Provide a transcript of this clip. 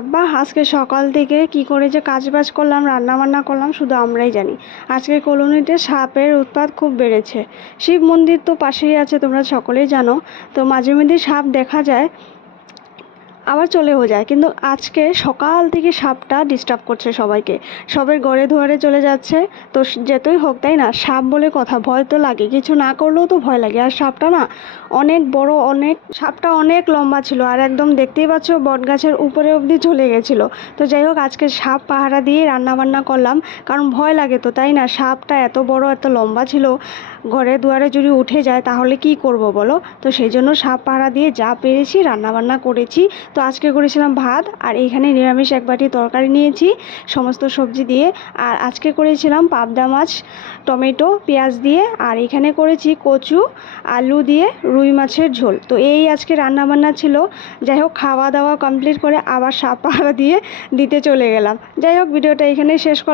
আব্বা আজকে সকাল থেকে কি করে যে কাজবাজ করলাম, রান্নাবান্না করলাম শুধু আমরাই জানি। আজকে কলোনিতে সাপের উৎপাত খুব বেড়েছে। শিব মন্দির তো পাশেই আছে, তোমরা সকলেই জানো। তো মাঝে মধ্যে সাপ দেখা যায়, আবার চলেও যায়, কিন্তু আজকে সকাল থেকে সাপটা ডিস্টার্ব করছে সবাইকে। সবার ঘরে দুয়ারে চলে যাচ্ছে। তো যেতই হোক, তাই না, সাপ বলে কথা, ভয় তো লাগে, কিছু না করলেও তো ভয় লাগে। আর সাপটা না অনেক বড়, সাপটা অনেক লম্বা ছিল, আর একদম দেখতেই পাচ্ছ বট গাছের উপরে অবধি চলে গেছিলো। তো যাই হোক, আজকে সাপ পাহারা দিয়ে রান্না বান্না করলাম, কারণ ভয় লাগে তো, তাই না। সাপটা এত বড়, এত লম্বা ছিল, ঘরে দুয়ারে যদি উঠে যায় তাহলে কি করব বলো। তো সেই জন্য সাপ পাহারা দিয়ে যা পেরেছি রান্নাবান্না করেছি। তো আজকে করেছিলাম ভাত, আর এইখানে নিরামিষ এক বাটি তরকারি নিয়েছি সমস্ত সবজি দিয়ে। আর আজকে করেছিলাম পাবদা মাছ টমেটো পেঁয়াজ দিয়ে, আর এখানে করেছি কচু আলু দিয়ে রুই মাছের ঝোল। তো এই আজকে রান্নাবান্না ছিল। যাই হোক, খাওয়া দাওয়া কমপ্লিট করে আবার সাপ পাহারা দিয়ে দিতে চলে গেলাম। যাই হোক, ভিডিওটা এখানেই শেষ করলাম।